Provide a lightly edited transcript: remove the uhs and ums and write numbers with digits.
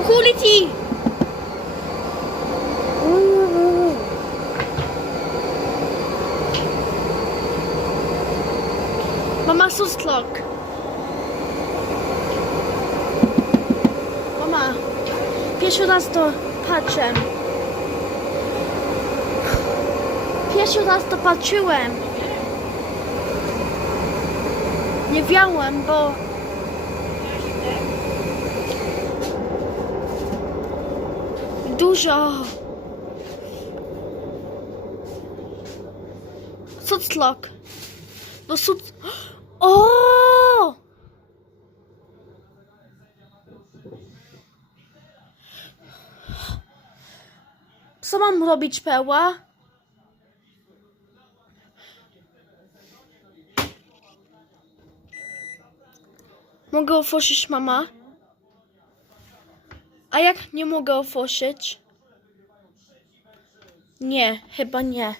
Kukuliti! Mama, sustlok. Mama, pierwszy raz to patrzę. Pierwszy raz to patrzyłem. Nie wiałem, bo... Dużo. Suclok. No O! Co mam robić, Peła? Mogę otworzyć, mama? A jak nie mogę otworzyć? Nie, chyba nie.